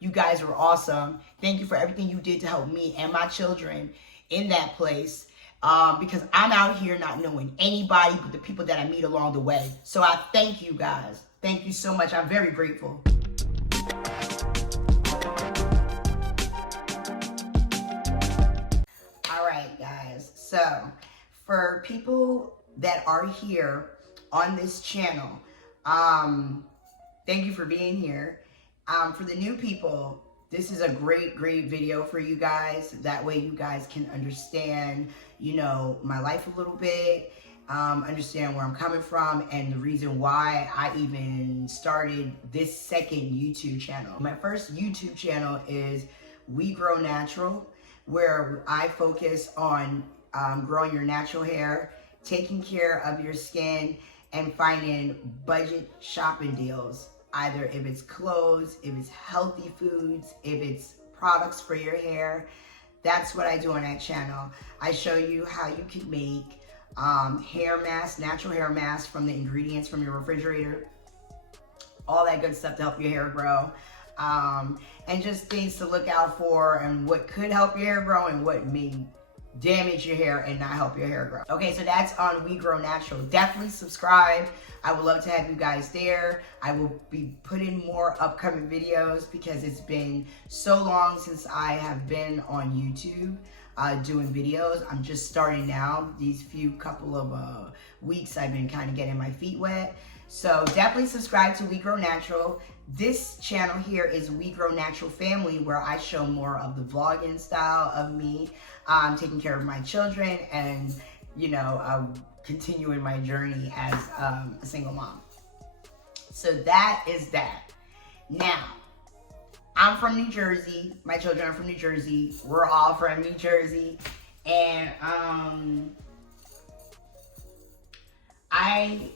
You guys were awesome. Thank you for everything you did to help me and my children in that place. Because I'm out here not knowing anybody but the people that I meet along the way. So I thank you guys. Thank you so much. I'm very grateful. All right, guys. So for people that are here on this channel, thank you for being here. For the new people, this is a great video for you guys. That way you guys can understand, you know, my life a little bit, understand where I'm coming from, and the reason why I even started this second YouTube channel. My first YouTube channel is 𝐦𝐨𝐬𝐿, where I focus on growing your natural hair, taking care of your skin, and finding budget shopping deals. Either if it's clothes, if it's healthy foods, if it's products for your hair. That's what I do on that channel. I show you how you can make hair masks, natural hair masks from the ingredients from your refrigerator. All that good stuff to help your hair grow. And just things to look out for and what could help your hair grow and what may damage your hair and not help your hair grow. Okay, so that's on 𝐦𝐨𝐬𝐿. Definitely subscribe. I would love to have you guys there. I will be putting more upcoming videos because it's been so long since I have been on YouTube doing videos. I'm just starting now. These few couple of weeks I've been kind of getting my feet wet. So definitely subscribe to 𝐦𝐨𝐿. This channel here is 𝐦𝐨𝐿 Family, where I show more of the vlogging style of me, taking care of my children, and you know, continuing my journey as a single mom. So that is that. Now, I'm from New Jersey. My children are from New Jersey. We're all from New Jersey. And I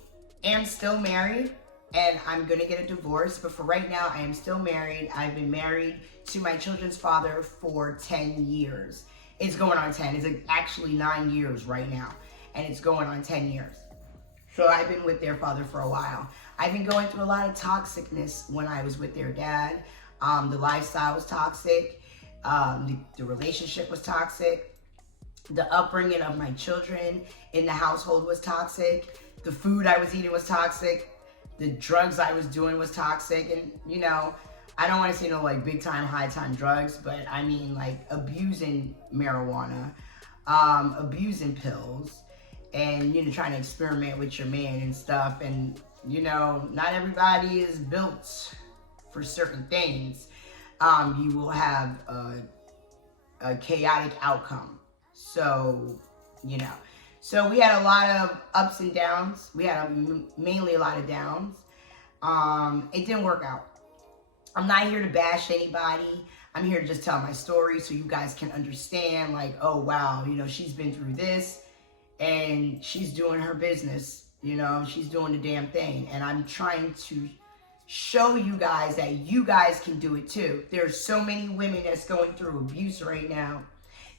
am still married, and I'm gonna get a divorce, but for right now, I am still married. I've been married to my children's father for 10 years. It's going on 10. It's actually 9 years right now, and it's going on 10 years. So I've been with their father for a while. I've been going through a lot of toxicness when I was with their dad. The lifestyle was toxic. The relationship was toxic. The upbringing of my children in the household was toxic. The food I was eating was toxic. The drugs I was doing was toxic. And, you know, I don't want to say no like big time, high time drugs, but I mean like abusing marijuana, abusing pills, and, you know, trying to experiment with your man and stuff. And, you know, not everybody is built for certain things. You will have a chaotic outcome. So, you know. So we had a lot of ups and downs. We had mainly a lot of downs. It didn't work out. I'm not here to bash anybody. I'm here to just tell my story so you guys can understand, like, oh, wow, you know, she's been through this and she's doing her business. You know, she's doing the damn thing. And I'm trying to show you guys that you guys can do it too. There's so many women that's going through abuse right now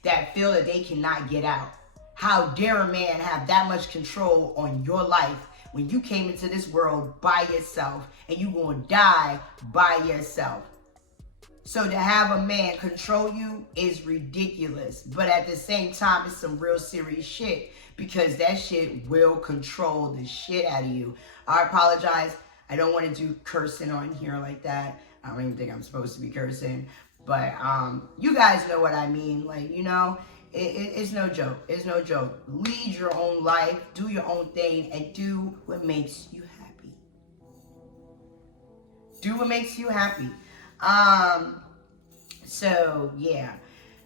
that feel that they cannot get out. How dare a man have that much control on your life when you came into this world by yourself and you gonna die by yourself? So to have a man control you is ridiculous. But at the same time, it's some real serious shit, because that shit will control the shit out of you. I apologize. I don't want to do cursing on here like that. I don't even think I'm supposed to be cursing. But you guys know what I mean. Like, you know, it's no joke. It's no joke. Lead your own life. Do your own thing. And do what makes you happy. Do what makes you happy. So, yeah.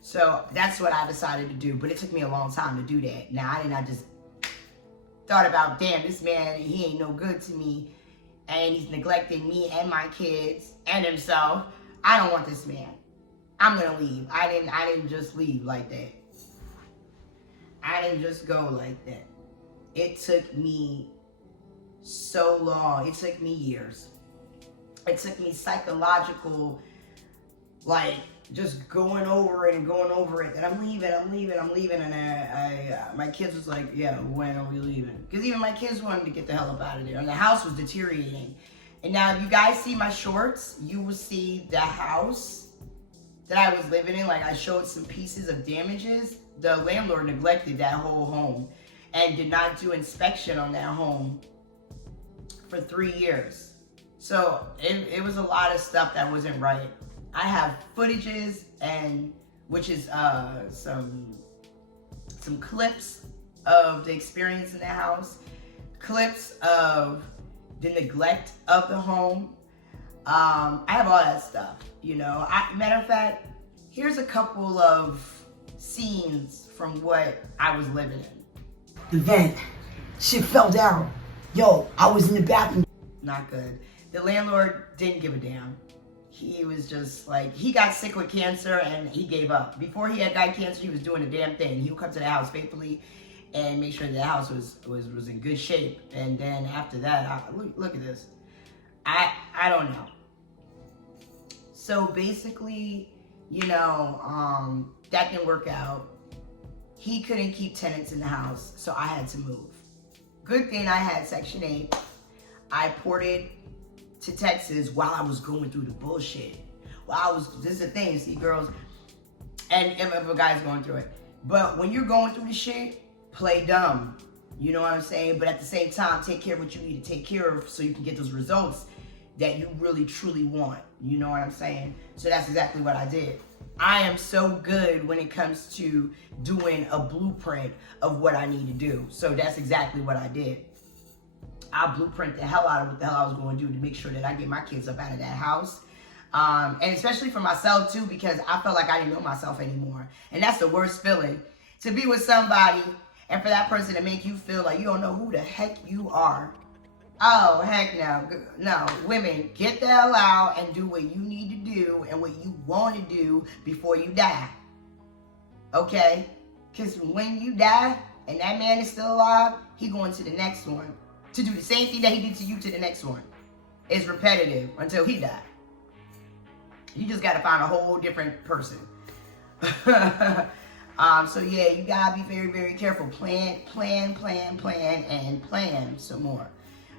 So, that's what I decided to do. But it took me a long time to do that. Now, I did not just thought about, damn, this man, he ain't no good to me. And he's neglecting me and my kids and himself. I don't want this man. I'm gonna leave. I didn't just leave like that. I didn't just go like that. It took me so long. It took me years. It took me psychological, like, just going over it and going over it. And I'm leaving. And my kids was like, yeah, when are we leaving? Because even my kids wanted to get the hell up out of there. And the house was deteriorating. And now if you guys see my shorts, you will see the house that I was living in. Like I showed some pieces of damages. The landlord neglected that whole home and did not do inspection on that home for 3 years. So it was a lot of stuff that wasn't right. I have footages and which is some clips of the experience in the house, clips of the neglect of the home. I have all that stuff, you know. Matter of fact, here's a couple of scenes from what I was living in. The vent, shit fell down. Yo, I was in the bathroom. Not good. The landlord didn't give a damn. He was just like, he got sick with cancer and he gave up. Before he had got cancer, he was doing a damn thing. He would come to the house faithfully and make sure the house was in good shape. And then after that, look at this. I don't know. So basically, you know, that didn't work out. He couldn't keep tenants in the house, so I had to move. Good thing I had Section 8. I ported to Texas while I was going through the bullshit. This is the thing, see, girls, and if a guy's going through it. But when you're going through the shit, play dumb. You know what I'm saying? But at the same time, take care of what you need to take care of so you can get those results that you really, truly want. You know what I'm saying? So that's exactly what I did. I am so good when it comes to doing a blueprint of what I need to do. So that's exactly what I did. I blueprint the hell out of what the hell I was going to do to make sure that I get my kids up out of that house. And especially for myself too, because I felt like I didn't know myself anymore. And that's the worst feeling, to be with somebody and for that person to make you feel like you don't know who the heck you are. Oh, heck no. No, women, get the hell out and do what you need to do and what you want to do before you die. Okay? Because when you die and that man is still alive, he going to the next one to do the same thing that he did to you to the next one. It's repetitive until he died. You just got to find a whole different person. So yeah, you got to be very, very careful. Plan, and plan some more.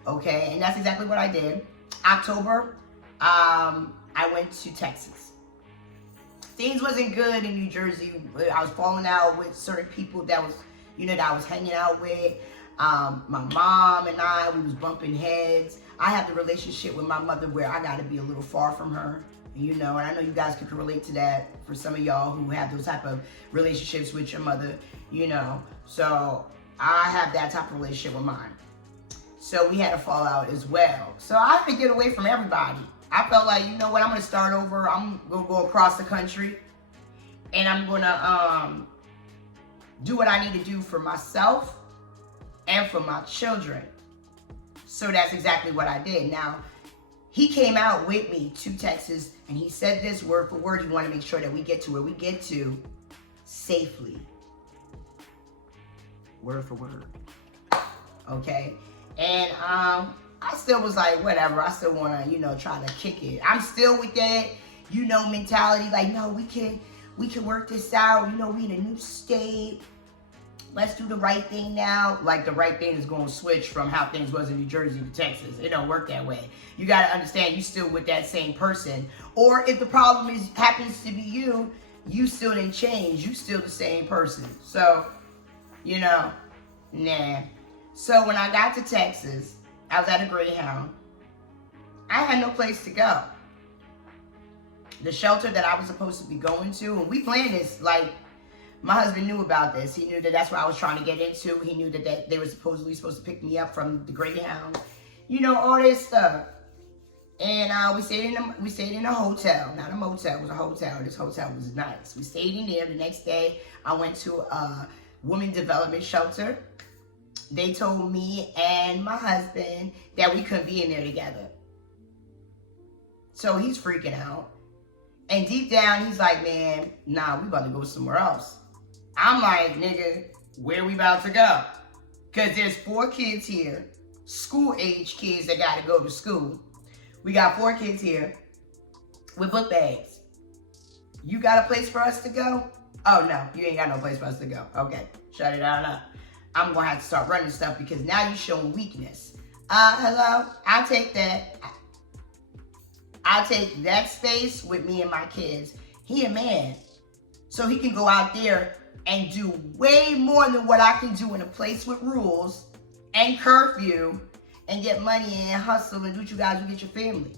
Okay, and that's exactly what I did. October, I went to Texas. Things wasn't good in New Jersey. I was falling out with certain people that was, you know, that I was hanging out with. My mom and I, we was bumping heads. I have the relationship with my mother where I got to be a little far from her, you know, and I know you guys can relate to that for some of y'all who have those type of relationships with your mother, you know. So I have that type of relationship with mine. So we had a fallout as well. So I had to get away from everybody. I felt like, you know what, I'm going to start over. I'm going to go across the country and I'm going to do what I need to do for myself and for my children. So that's exactly what I did. Now, he came out with me to Texas and he said this word for word. He wanted to make sure that we get to where we get to safely. Word for word. Okay? And I still was like, whatever. I still want to, you know, try to kick it. I'm still with that, you know, mentality. Like, no, we can work this out. You know, we in a new state. Let's do the right thing now. Like, the right thing is going to switch from how things was in New Jersey to Texas. It don't work that way. You got to understand you still with that same person. Or if the problem happens to be you still didn't change. You still the same person. So, you know, nah. So when I got to Texas, I was at a Greyhound. I had no place to go. The shelter that I was supposed to be going to, and we planned this, like, my husband knew about this. He knew that that's what I was trying to get into. He knew that they were supposedly supposed to pick me up from the Greyhound. You know, all this stuff. And we stayed in a hotel, not a motel, it was a hotel. This hotel was nice. We stayed in there. The next day, I went to a women development shelter. They told me and my husband that we couldn't be in there together. So he's freaking out. And deep down, he's like, man, nah, we about to go somewhere else. I'm like, nigga, where we about to go? Because there's 4 kids here, school-age kids that got to go to school. We got 4 kids here with book bags. You got a place for us to go? Oh, no, you ain't got no place for us to go. Okay, shut it down up. I'm going to have to start running stuff because now you're showing weakness. Hello? I'll take that. I'll take that space with me and my kids. He a man. So he can go out there and do way more than what I can do in a place with rules and curfew and get money and hustle and do what you guys do, get your family.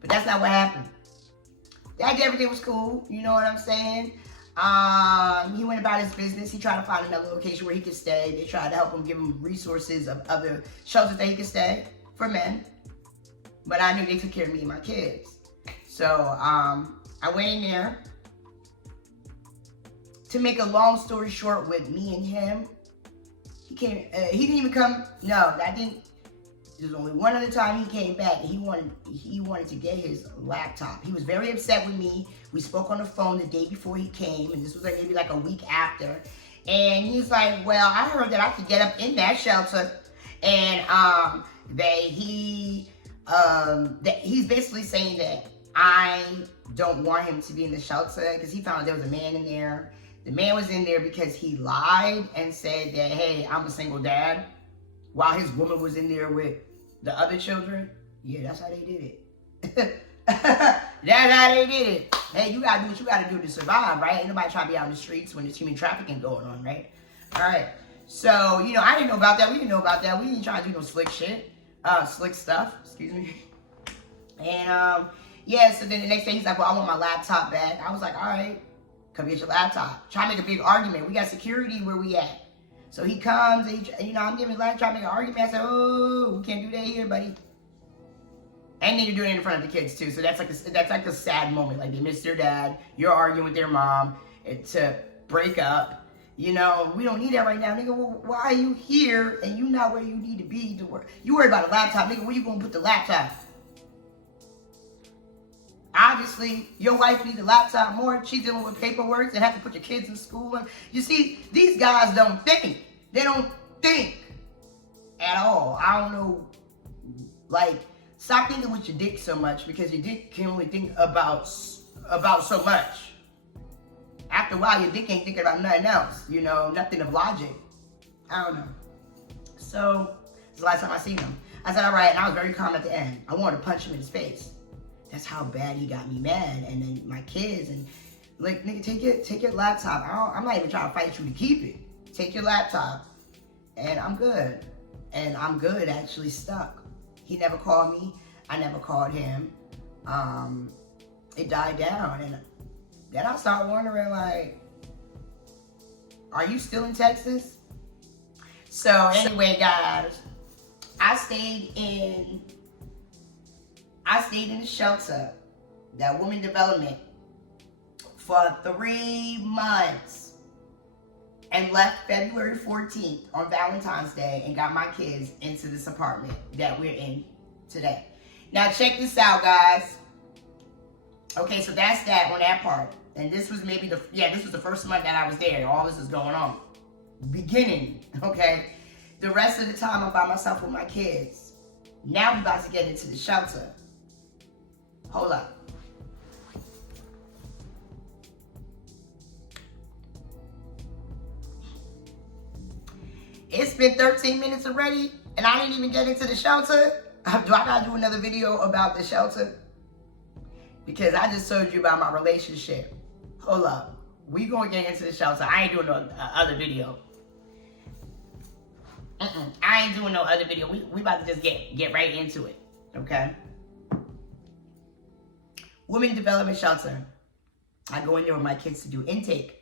But that's not what happened. That day, everything was cool. You know what I'm saying? He went about his business. He tried to find another location where he could stay. They tried to help him, give him resources of other shelters that he could stay for men. But I knew they took care of me and my kids. So I went in there. To make a long story short, with me and him, he came. He didn't even come. No, I think there's only one other time he came back, and he wanted to get his laptop. He was very upset with me. We spoke on the phone the day before he came, and this was like maybe like a week after. And he's like, "Well, I heard that I could get up in that shelter," and he's basically saying that I don't want him to be in the shelter because he found out there was a man in there. The man was in there because he lied and said that, hey, I'm a single dad, while his woman was in there with the other children. Yeah, that's how they did it. That's how they did it. Hey, you gotta do what you gotta do to survive, right? Ain't nobody trying to be out in the streets when there's human trafficking going on, right? All right. So, you know, I didn't know about that. We didn't know about that. We didn't try to do no slick shit. Slick stuff, excuse me. And, yeah, so then the next day he's like, well, I want my laptop back. I was like, all right. Come get your laptop. Try to make a big argument. We got security where we at. So he comes, and you know, I'm giving his laptop, trying to make an argument. I said, oh, we can't do that here, buddy. And then you're doing it in front of the kids too. So that's like a sad moment. Like they miss their dad. You're arguing with their mom to break up. You know, we don't need that right now, nigga. Well, why are you here and you not where you need to be to work? You worry about a laptop, nigga. Where you gonna put the laptop? Obviously, your wife needs a laptop more. She's dealing with paperwork and have to put your kids in school. You see, these guys don't think. They don't think at all. I don't know. Like, stop thinking with your dick so much because your dick can only think about so much. After a while, your dick ain't thinking about nothing else. You know, nothing of logic. I don't know. So, it's the last time I seen him. I said, all right, and I was very calm at the end. I wanted to punch him in his face. That's how bad he got me mad. And then my kids, and like, nigga, take your laptop. I'm not even trying to fight you to keep it. Take your laptop, and I'm good. And I'm good, actually stuck. He never called me. I never called him. It died down, and then I started wondering, like, are you still in Texas? So anyway, guys, I stayed in the shelter, that woman development, for 3 months and left February 14th on Valentine's Day and got my kids into this apartment that we're in today. Now check this out, guys. Okay, so that's that on that part. And this was maybe this was the first month that I was there. All this is going on. Beginning, okay? The rest of the time I'm by myself with my kids. Now we're about to get into the shelter. Hold up. It's been 13 minutes already, and I didn't even get into the shelter. Do I gotta do another video about the shelter? Because I just told you about my relationship. Hold up. We gonna get into the shelter. I ain't doing no other video. I ain't doing no other video. We about to just get right into it. Okay? Women Development Shelter. I go in there with my kids to do intake.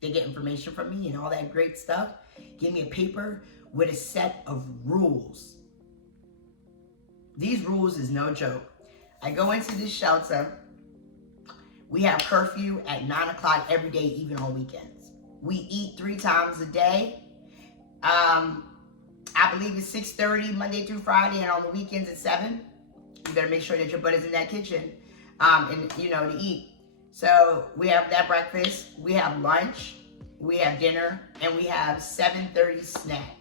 They get information from me and all that great stuff. Give me a paper with a set of rules. These rules is no joke. I go into this shelter. We have curfew at 9 o'clock every day, even on weekends. We eat 3 times a day. I believe it's 6:30 Monday through Friday, and on the weekends at 7. You better make sure that your butt is in that kitchen, and you know, to eat. So we have that breakfast, we have lunch, we have dinner, and we have 7:30 snack.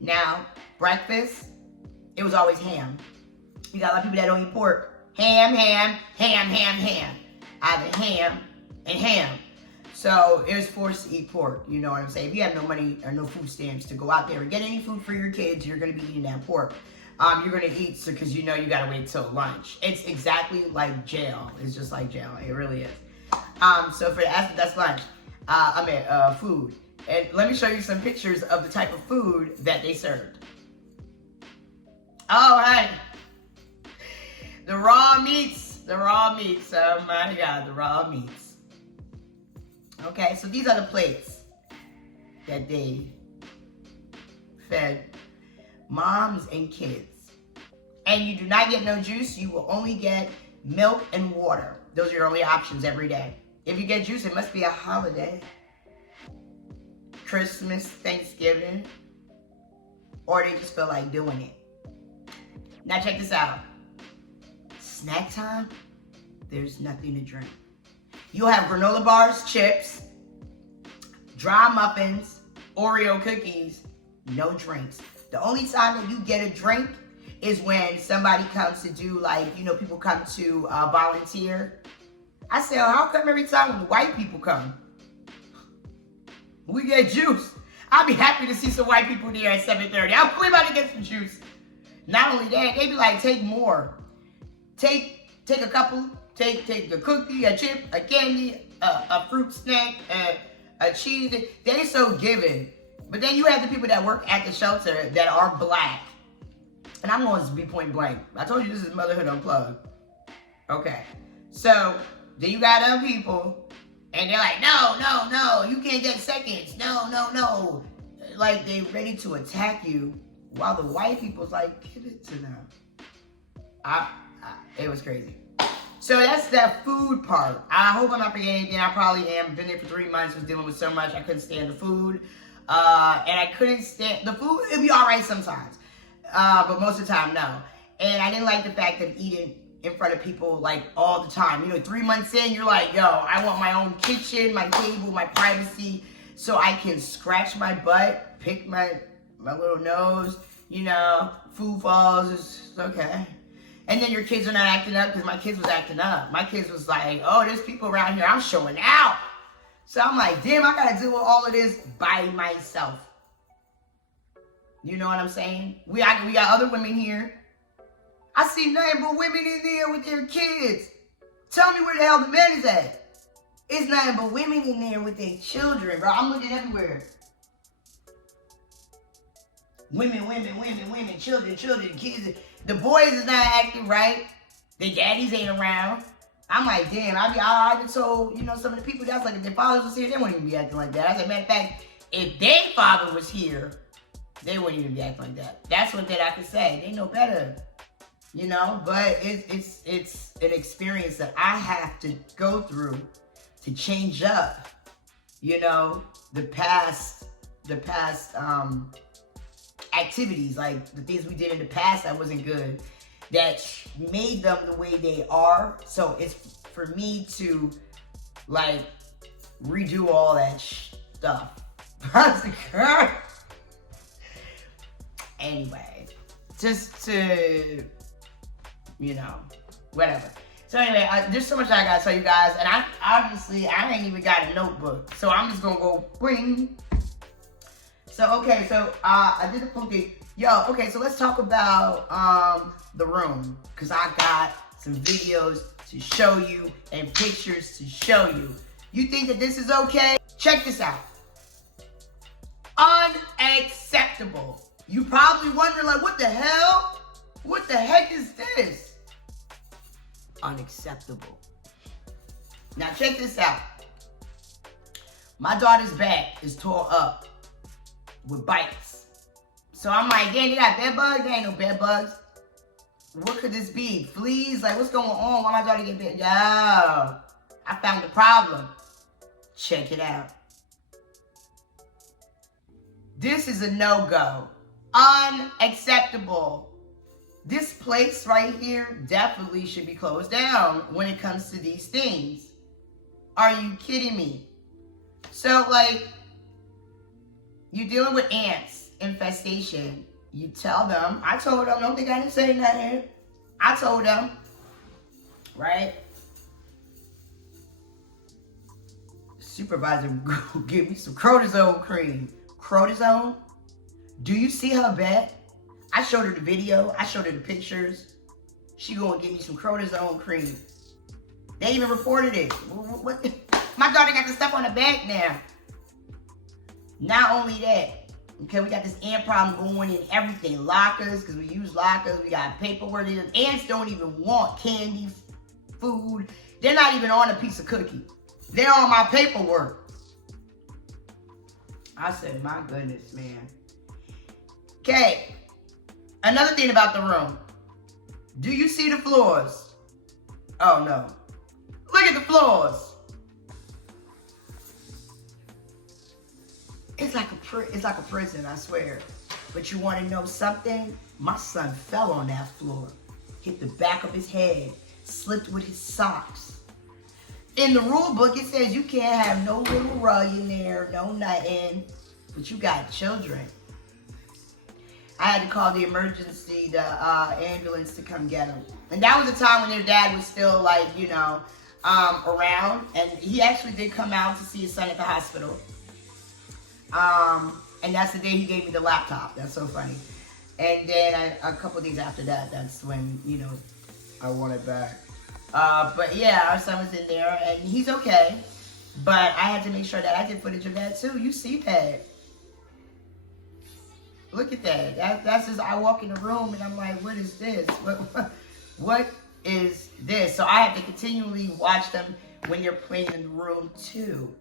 Now, breakfast, it was always ham. You got a lot of people that don't eat pork. Ham. Either ham and ham. So it was forced to eat pork, you know what I'm saying? If you have no money or no food stamps to go out there and get any food for your kids, you're gonna be eating that pork. you're gonna eat because you know you gotta wait till lunch. It's exactly like jail. It's just like jail. It really is. So for that's lunch. Food. And let me show you some pictures of the type of food that they served. All right. The raw meats. The raw meats. Oh my God, the raw meats. Okay, so these are the plates that they fed moms and kids. And you do not get no juice. You will only get milk and water. Those are your only options every day. If you get juice, it must be a holiday. Christmas, Thanksgiving, or they just feel like doing it. Now check this out. Snack time, there's nothing to drink. You'll have granola bars, chips, dry muffins, Oreo cookies, no drinks. The only time that you get a drink is when somebody comes to do, like, you know, people come to volunteer. I say, oh, how come every time when the white people come, we get juice? I'll be happy to see some white people there at 7:30. We about to get some juice. Not only that, they be like, take more. Take a couple. Take the cookie, a chip, a candy, a fruit snack, a cheese. They so giving. But then you have the people that work at the shelter that are black. And I'm going to be point blank. I told you this is Motherhood Unplugged. Okay. So, then you got other people, and they're like, no, you can't get seconds. No. Like, they ready to attack you, while the white people's like, give it to them. It was crazy. So that's that food part. I hope I'm not forgetting anything. I probably am. Been there for 3 months, was dealing with so much, I couldn't stand the food. And I couldn't stand, the food, it'd be all right sometimes. But most of the time, no. And I didn't like the fact of eating in front of people like all the time. You know, 3 months in, you're like, yo, I want my own kitchen, my table, my privacy, so I can scratch my butt, pick my little nose, you know, food falls, it's okay. And then your kids are not acting up, because my kids was acting up. My kids was like, oh, there's people around here, I'm showing out. So I'm like, damn, I gotta deal with all of this by myself. You know what I'm saying? We got other women here. I see nothing but women in there with their kids. Tell me where the hell the men is at. It's nothing but women in there with their children, bro. I'm looking everywhere. Women, children, kids. The boys is not acting right. Their daddies ain't around. I'm like, damn, I been told, you know, some of the people that's like, if their fathers was here, they wouldn't even be acting like that. I said, matter of fact, if their father was here, they wouldn't even be acting like that. That's what that I could say. They know better, you know. But it's an experience that I have to go through to change up, you know, the past activities, like the things we did in the past that wasn't good, that made them the way they are. So it's for me to like redo all that stuff. Anyway, just to, you know, whatever. So anyway, there's so much I gotta tell you guys, and I ain't even got a notebook, so I'm just gonna go bring. So okay, so I did the funky. Yo, okay, so let's talk about the room, because I got some videos to show you and pictures to show you. You think that this is okay? Check this out. Unacceptable. You probably wondering like, what the hell? What the heck is this? Unacceptable. Now check this out. My daughter's back is tore up with bites. So I'm like, damn, you got bed bugs? There ain't no bed bugs. What could this be? Fleas? Like, what's going on? Why my daughter get bit? Yo, I found the problem. Check it out. This is a no-go. Unacceptable. This place right here definitely should be closed down when it comes to these things. Are you kidding me? So, like, you're dealing with ants, infestation. You tell them. I told them, don't think I didn't say nothing. I told them, right? Supervisor, give me some cortisone cream. Cortisone? Do you see her back? I showed her the video. I showed her the pictures. She gonna give me some cortisone cream. They even reported it. What? My daughter got the stuff on the back now. Not only that, okay, we got this ant problem going in everything. Lockers, because we use lockers. We got paperwork. Ants don't even want candy, food. They're not even on a piece of cookie. They're on my paperwork. I said, my goodness, man. Okay, another thing about the room. Do you see the floors? Oh, no. Look at the floors. It's like a prison, I swear. But you want to know something? My son fell on that floor, hit the back of his head, slipped with his socks. In the rule book, it says you can't have no little rug in there, no nothing. But you got children. I had to call the ambulance to come get him. And that was a time when their dad was still like, you know, around. And he actually did come out to see his son at the hospital. And that's the day he gave me the laptop. That's so funny. And then a couple days after that, that's when, you know, I want it back. But yeah, our son was in there and he's okay. But I had to make sure that I did footage of that too. You see that. Look at that. That's just, I walk in the room and I'm like, what is this? What is this? So I have to continually watch them when they're playing in the room too.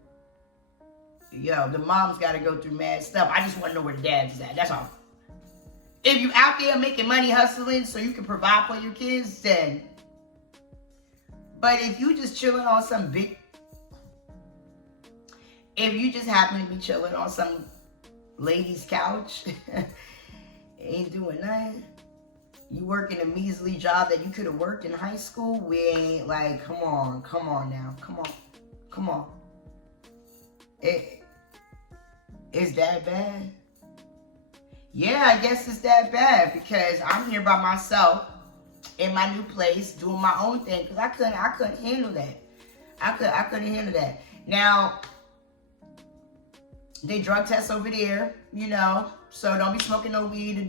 Yo, the mom's got to go through mad stuff. I just want to know where the dad's at. That's all. If you out there making money hustling so you can provide for your kids, then. But if you just chilling on some big, if you just happen to be chilling on some lady's couch, ain't doing nothing. You working a measly job that you could have worked in high school. We ain't like, come on now, come on. Is that bad? Yeah, I guess it's that bad because I'm here by myself in my new place doing my own thing because I couldn't handle that. I couldn't handle that. Now, they drug test over there, you know, so don't be smoking no weed or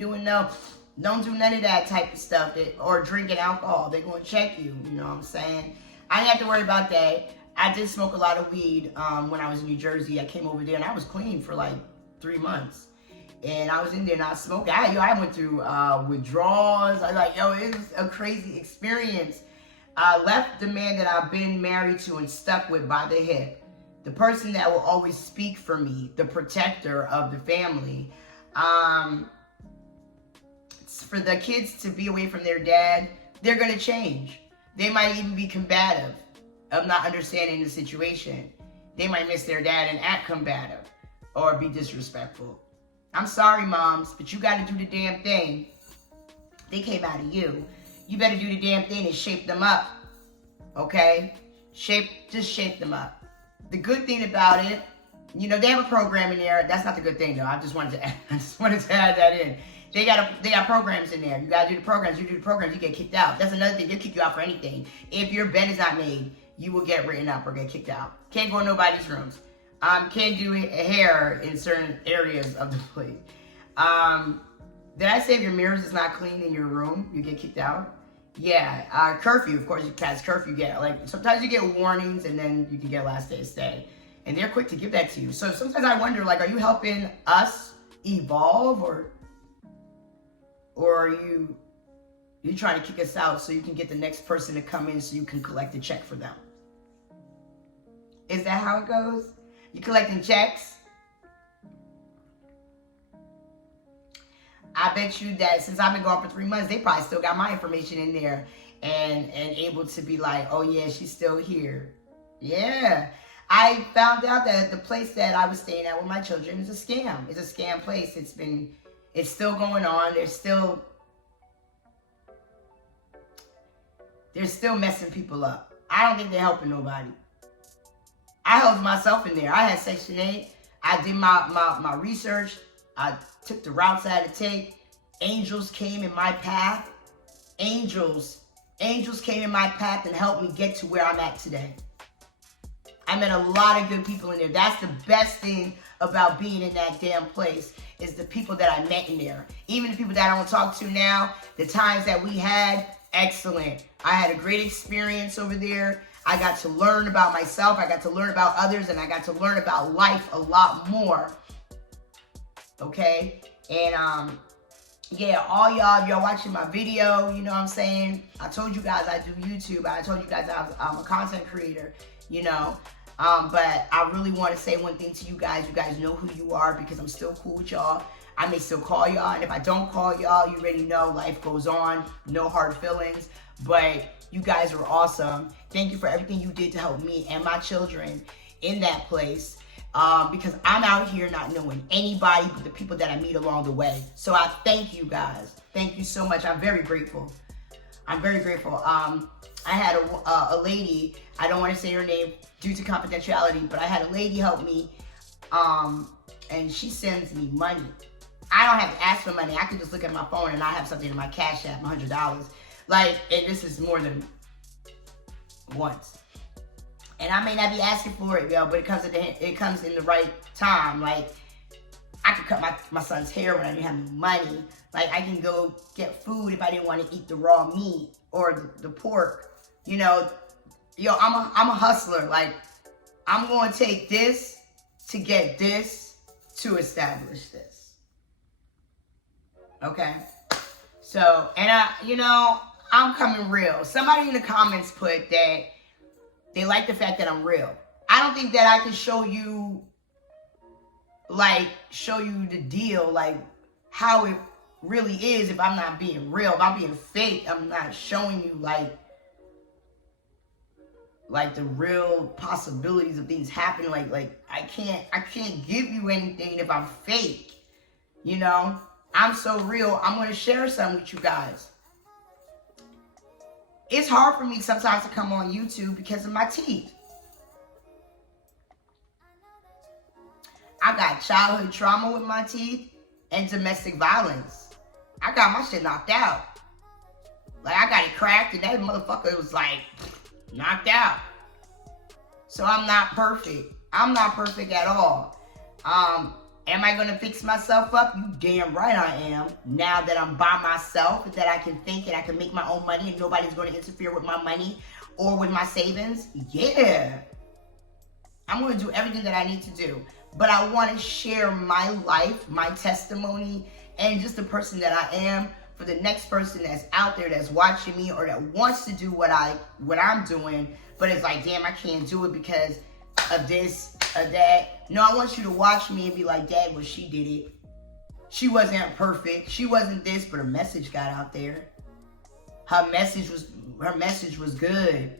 don't do none of that type of stuff or drinking alcohol. They're going to check you, you know what I'm saying? I didn't have to worry about that. I did smoke a lot of weed when I was in New Jersey. I came over there and I was clean for like 3 months. And I was in there not smoking. I went through withdrawals. I like, it was a crazy experience. I left the man that I've been married to and stuck with by the hip. The person that will always speak for me, the protector of the family. For the kids to be away from their dad, they're going to change. They might even be combative of not understanding the situation. They might miss their dad and act combative or be disrespectful. I'm sorry, moms, but you got to do the damn thing. They came out of you. You better do the damn thing and shape them up. Okay? Just shape them up. The good thing about it, you know, they have a program in there. That's not the good thing, though. I just wanted to add that in. They got programs in there. You got to do the programs. You do the programs, you get kicked out. That's another thing. They'll kick you out for anything. If your bed is not made, you will get written up or get kicked out. Can't go in nobody's rooms. Can't do hair in certain areas of the place. Did I say if your mirrors is not clean in your room, you get kicked out? Yeah. Curfew, of course, you pass curfew. Sometimes you get warnings and then you can get last day stay. And they're quick to give that to you. So sometimes I wonder, like, are you helping us evolve or are you trying to kick us out so you can get the next person to come in so you can collect a check for them? Is that how it goes? You collecting checks? I bet you that since I've been gone for 3 months, they probably still got my information in there and able to be like, oh yeah, she's still here. Yeah. I found out that the place that I was staying at with my children is a scam. It's a scam place. It's still going on. They're still messing people up. I don't think they're helping nobody. I held myself in there. I had Section 8. I did my research. I took the routes I had to take. Angels came in my path. Angels came in my path and helped me get to where I'm at today. I met a lot of good people in there. That's the best thing about being in that damn place, is the people that I met in there. Even the people that I don't talk to now, the times that we had, excellent. I had a great experience over there. I got to learn about myself. I got to learn about others, and I got to learn about life a lot more. Okay? And, yeah, all y'all, if y'all watching my video, you know what I'm saying? I told you guys I do YouTube. I told you guys I'm a content creator, you know? But I really want to say one thing to you guys. You guys know who you are, because I'm still cool with y'all. I may still call y'all, and if I don't call y'all, you already know life goes on. No hard feelings. But you guys are awesome. Thank you for everything you did to help me and my children in that place. Because I'm out here not knowing anybody but the people that I meet along the way. So I thank you guys. Thank you so much. I'm very grateful. I'm very grateful. I had a lady, I don't want to say her name due to confidentiality, but I had a lady help me, and she sends me money. I don't have to ask for money. I can just look at my phone and I have something in my Cash App, $100. Like, and this is more than once. And I may not be asking for it, yo, but it comes in the right time. Like, I could cut my son's hair when I didn't have money. Like, I can go get food if I didn't want to eat the raw meat or the pork. You know, yo, I'm a hustler. Like, I'm going to take this to get this to establish this. Okay? So, and I'm coming real. Somebody in the comments put that they like the fact that I'm real. I don't think that I can show you the deal, like how it really is if I'm not being real. If I'm being fake, I'm not showing you like the real possibilities of things happening. Like I can't give you anything if I'm fake. You know? I'm so real. I'm going to share something with you guys. It's hard for me sometimes to come on YouTube because of my teeth. I got childhood trauma with my teeth and domestic violence. I got my shit knocked out. Like, I got it cracked and that motherfucker was like knocked out. So I'm not perfect. I'm not perfect at all. Am I going to fix myself up? You damn right I am. Now that I'm by myself and that I can think and I can make my own money and nobody's going to interfere with my money or with my savings. Yeah. I'm going to do everything that I need to do. But I want to share my life, my testimony, and just the person that I am for the next person that's out there that's watching me or that wants to do what I'm doing, but it's like, damn, I can't do it because of this or that. No, I want you to watch me and be like, Dad, well, she did it. She wasn't perfect. She wasn't this, but her message got out there. Her message was good.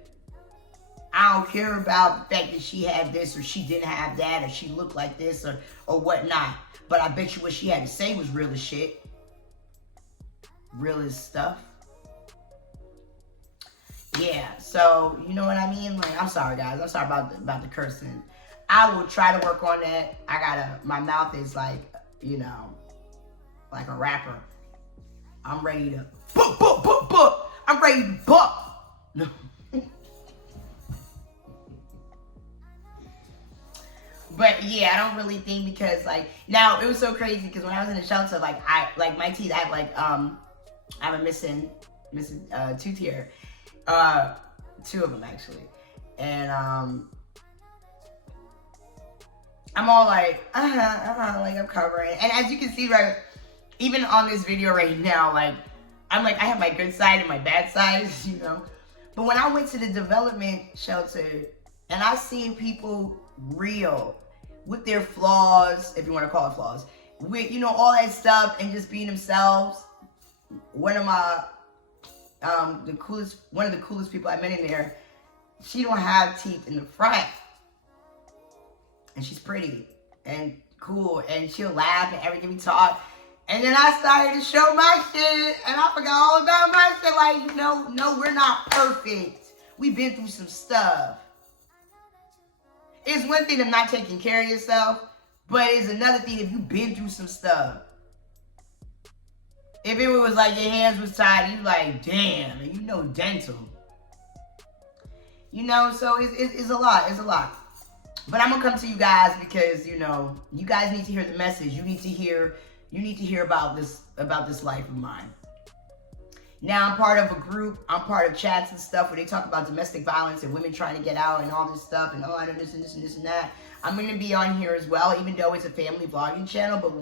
I don't care about the fact that she had this or she didn't have that or she looked like this or whatnot. But I bet you what she had to say was real as shit. Real as stuff. Yeah, so you know what I mean? Like, I'm sorry guys. I'm sorry about the cursing. I will try to work on that. My mouth is like, you know, like a rapper. I'm ready to I'm ready to No. But yeah, I don't really think because now it was so crazy because when I was in the shelter, my teeth, I have a missing tooth here. 2 of them actually. And I'm all like I'm covering. And as you can see, right, even on this video right now, I have my good side and my bad side, you know. But when I went to the development shelter and I seen people real with their flaws, if you want to call it flaws, with, you know, all that stuff and just being themselves. One of the coolest people I met in there, she don't have teeth in the front. And she's pretty and cool and she'll laugh and everything we talk. And then I started to show my shit and I forgot all about my shit. Like, no, we're not perfect. We've been through some stuff. It's one thing of not taking care of yourself, but it's another thing if you've been through some stuff. If it was like your hands was tied, you like, damn, and you know dental. You know, so it's a lot. It's a lot. But I'm gonna come to you guys because, you know, you guys need to hear the message. You need to hear about this life of mine. Now I'm part of a group, I'm part of chats and stuff where they talk about domestic violence and women trying to get out and all this stuff and I know this and this and this and that. I'm gonna be on here as well, even though it's a family vlogging channel, but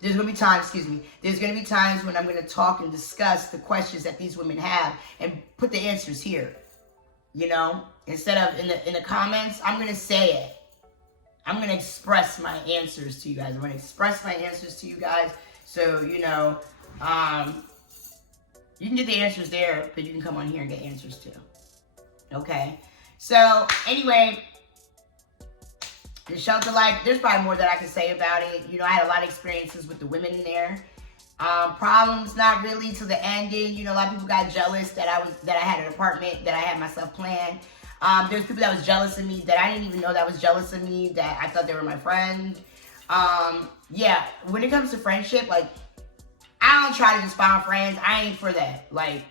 there's gonna be times when I'm gonna talk and discuss the questions that these women have and put the answers here. You know, instead of in the comments, I'm gonna say it. I'm gonna express my answers to you guys. I'm gonna express my answers to you guys. So, you know, you can get the answers there, but you can come on here and get answers too. Okay. So anyway, the shelter life, there's probably more that I can say about it. You know, I had a lot of experiences with the women in there. Problems, not really till the ending. You know, a lot of people got jealous that I had an apartment, that I had myself planned. There's people that was jealous of me that I didn't even know that was jealous of me, that I thought they were my friend. Yeah, when it comes to friendship, like, I don't try to just find friends. I ain't for that. Like,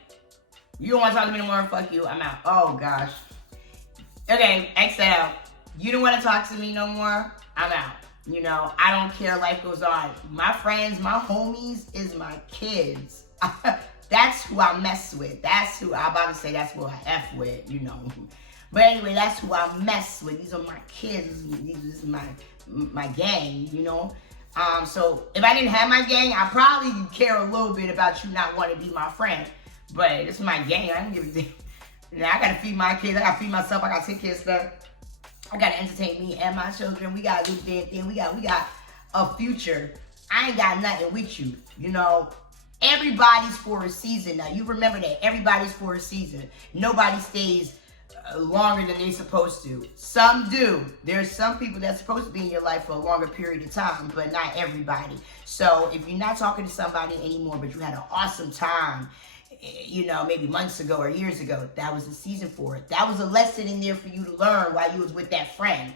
you don't want to talk to me no more, fuck you, I'm out. Oh, gosh. Okay, X that out. You don't want to talk to me no more, I'm out. You know, I don't care, life goes on. My friends, my homies is my kids. That's who I mess with. That's who I I F with, you know. But anyway, that's who I mess with. These are my kids. This is my gang, you know. So if I didn't have my gang, I probably care a little bit about you not wanting to be my friend. But this is my gang. I don't give a damn. You know, I gotta feed my kids. I gotta feed myself. I gotta take care of stuff. I gotta entertain me and my children. We gotta do the damn thing. We got a future. I ain't got nothing with you. You know, everybody's for a season. Now you remember that. Everybody's for a season. Nobody stays longer than they're supposed to. Some do. There's some people that's supposed to be in your life for a longer period of time, but not everybody. So if you're not talking to somebody anymore, but you had an awesome time, you know, maybe months ago or years ago, that was the season for it. That was a lesson in there for you to learn while you was with that friend.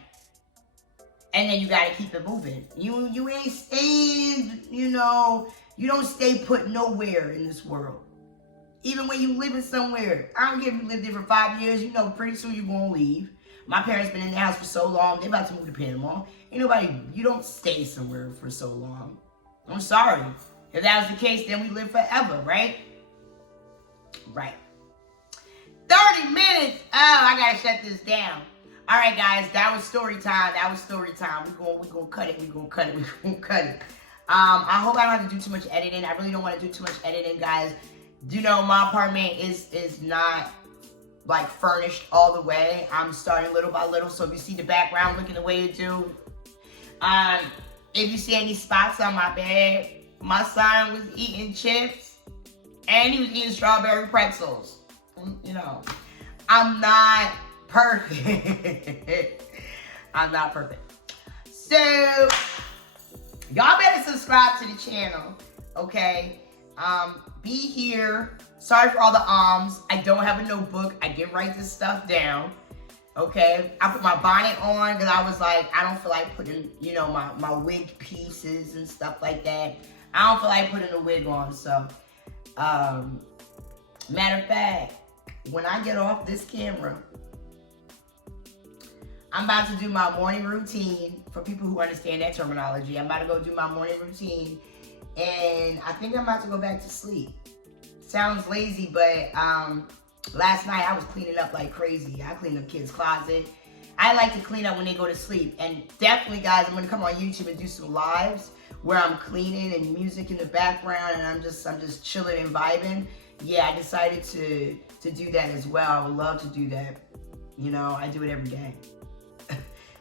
And then you got to keep it moving. You ain't staying, you know, you don't stay put nowhere in this world. Even when you living somewhere, I don't care if you lived there for 5 years, you know, pretty soon you're going to leave. My parents been in the house for so long, they about to move to Panama. Ain't nobody, you don't stay somewhere for so long. I'm sorry. If that was the case, then we live forever, right? Right. 30 minutes. Oh, I got to shut this down. All right, guys, that was story time. We're going to cut it. I hope I don't have to do too much editing. I really don't want to do too much editing, guys. You know, my apartment is not like furnished all the way. I'm starting little by little. So if you see the background looking the way it do, if you see any spots on my bed, my son was eating chips and he was eating strawberry pretzels. You know, I'm not perfect. I'm not perfect. So y'all better subscribe to the channel, okay? Be here. Sorry for all the ums. I don't have a notebook. I did write this stuff down. Okay. I put my bonnet on because I was like, I don't feel like putting, you know, my wig pieces and stuff like that. I don't feel like putting a wig on. So, matter of fact, when I get off this camera, I'm about to do my morning routine for people who understand that terminology. I'm about to go do my morning routine. And I think I'm about to go back to sleep. Sounds lazy, but last night I was cleaning up like crazy. I cleaned up kids' closet. I like to clean up when they go to sleep. And definitely, guys, I'm gonna come on YouTube and do some lives where I'm cleaning and music in the background and I'm just chilling and vibing. Yeah, I decided to do that as well. I would love to do that. You know, I do it every day.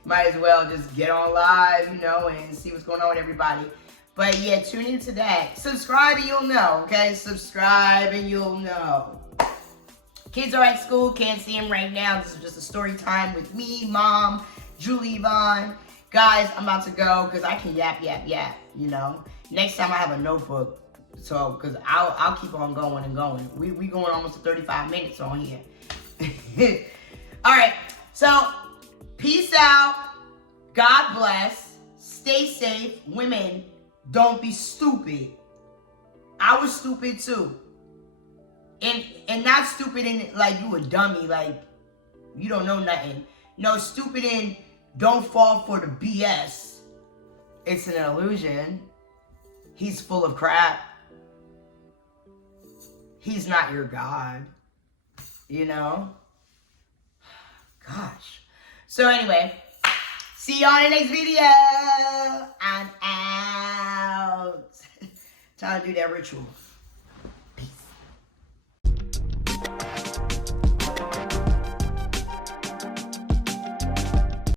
Might as well just get on live, you know, and see what's going on with everybody. But yeah, tune into that. Subscribe and you'll know, okay? Subscribe and you'll know. Kids are at school, can't see them right now. This is just a story time with me, Mom, Julie Yvonne. Guys, I'm about to go because I can yap, you know. Next time I have a notebook. So, because I'll keep on going and going. We going almost to 35 minutes on here. All right, so peace out. God bless. Stay safe. Women, don't be stupid. I was stupid too. And not stupid in like you a dummy, like you don't know nothing. No, stupid in Don't fall for the BS. It's an illusion. He's full of crap. He's not your God. You know? Gosh. So anyway, see you on the next video. I'm out. Time to do that ritual.